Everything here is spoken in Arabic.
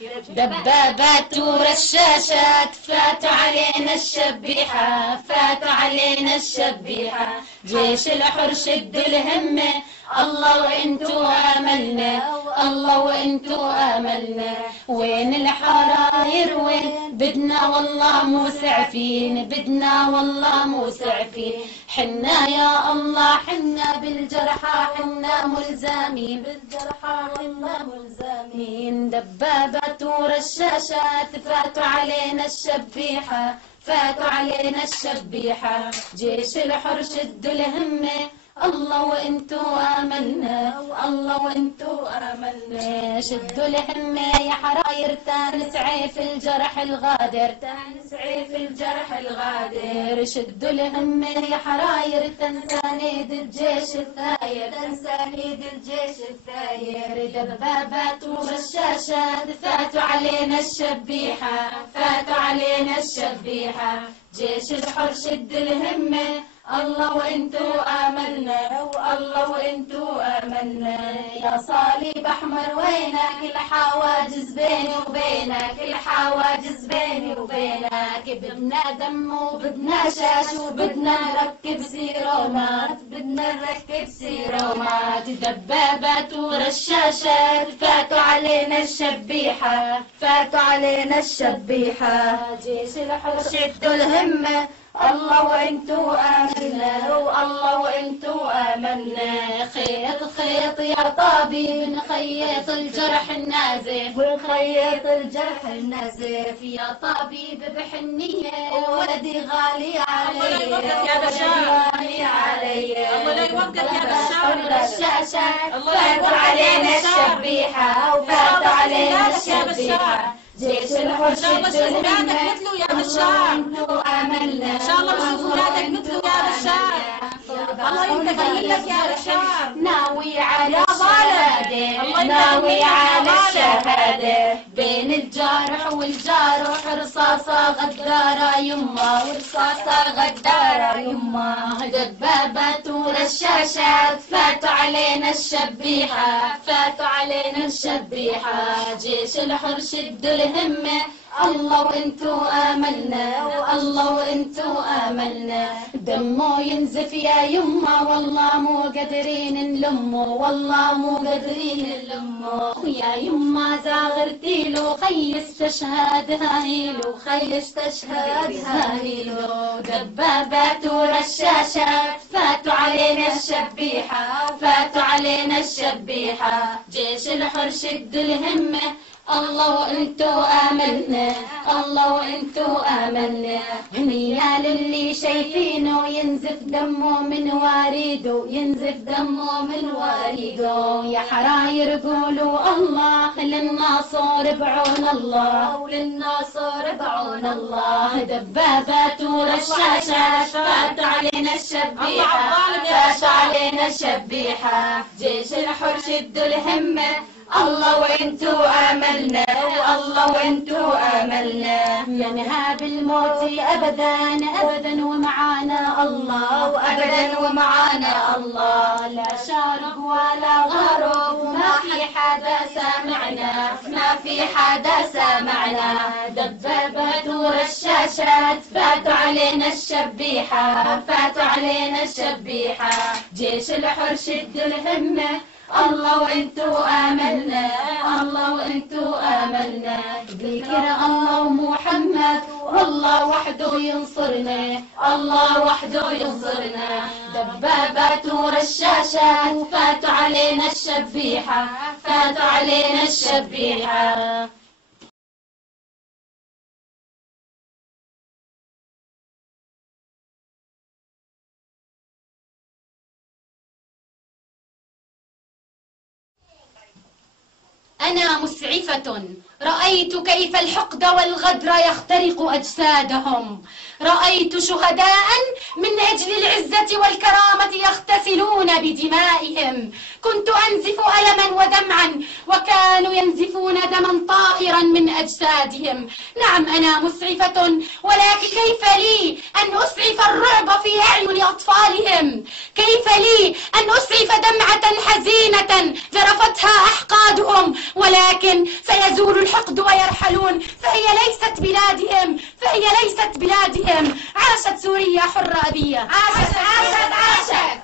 دبابات ورشاشات فاتوا علينا الشبيحة، فاتوا علينا الشبيحة. جيش الحر شد الهمة، الله وانتو آملنا، الله وانتو آملنا. وين الحراير وين؟ بدنا والله مسعفين، بدنا والله مسعفين. حنا يا الله حنا بالجرحى حنا ملزامين، بالجرحى حنا ملزامين. دبابات ورشاشات فاتوا علينا الشبيحة، فاتوا علينا الشبيحة. جيش الحر شدوا الهمة، الله وانتو آملنا، الله وانتو آملنا. شدوا الهمة يا حراير تنسعي في الجرح الغادر، تنسعي في الجرح الغادر. شدوا الهمة يا حراير تنسانيد الجيش الثاير، تنسانيد الجيش الثاير. دبابات ورشاشات فاتوا علينا الشبيحة، فاتوا علينا الشبيحة. جيش الحر شد الهمة، الله وانتو آملنا، والله وانتو آملنا. يا صليب أحمر وينك؟ الحواجز بيني وبينك، الحواجز بيني وبينك. بدنا دم وبدنا شاش وبدنا نركب سيرومات، بدنا نركب سيرومات. دبابات ورشاشات فاتوا علينا الشبيحة، فاتوا علينا الشبيحة. جيش الحر شدوا الهمة، الله وانتو آمنا، والله وانتو آمنا. خيط خيط يا طبيب نخيط الجرح النازف، ونخيط الجرح النازف. يا طبيب بحنية ولدي غالي علي، غالي علي. الله لا يوقف يا بشار. الشاشات فاتوا علينا الشبيحة، وفاتوا علينا الشبيحة. جيش الحر ان شاء الله نشوف ولادك مثله يا بشار، ان شاء الله نشوف ولادك مثله يا بشار. الله يتقبل لك يا بشار. ناوي على الشهادة، ناوي على الشهادة. بين الجارح والجارح رصاصة غدارة يما، ورصاصة غدارة يما. دبابات ورشاشات فاتوا علينا الشبيحة، فاتوا علينا الشبيحة. جيش الحر شدوا الهمة، الله وانتو آملنا، والله وانتو آملنا. دمه ينزف يا يما، والله مو قادرين نلمه، والله مو قادرين نلمه. يا يما زاغرتي له خي استشهاد هايلو، خي استشهاد هايلو. دبابات ورشاشات فاتوا علينا الشبيحة، فاتوا علينا الشبيحة. جيش الحر شد الهمة، الله وانتو آملنا، الله وانتو آملنا. هنيا للي شايفينه ينزف دمه من واريده، ينزف دمه من واريده. يا حراير قولوا الله، للناصر بعون الله، وللناصر بعون الله. دبابات ورشاشات فاتوا علينا الشبيحة، فاتوا علينا الشبيحة. جيش الحر شدوا الهمة، الله وانتو آملنا، والله وانتو آملنا. ينهى بالموت أبدا أبدا ومعانا الله، وأبدا ومعانا الله. لا شارق ولا غرب، ما في حدا سامعنا، ما في حدا سامعنا. دبابات ورشاشات فاتوا علينا الشبيحة، فاتوا علينا الشبيحة. جيش الحر شدوا الهمة، الله وانتو آملنا، الله وانتو آملنا. ذكر الله ومحمد، والله وحده ينصرنا، الله وحده ينصرنا. دبابات ورشاشات فاتوا علينا الشبيحة، فاتوا علينا الشبيحة. أنا مسعفة، رأيت كيف الحقد والغدر يخترق أجسادهم، رأيت شهداء من أجل العزة والكرامة يغتسلون بدمائهم. كنت أنزف ألما ودمعا وكانوا ينزفون دما طاهرا من أجسادهم. نعم أنا مسعفة، ولكن كيف لي أن أسعف الرعب في أعين أطفالهم؟ كيف لي أن أسعف دمعة حزينة جرفتها أحقادهم ولكن سيزول الحقد ويرحلون، فهي ليست بلادهم، فهي ليست بلادهم. عاشت سوريا حرة أبية. عاشت عاشت عاشت.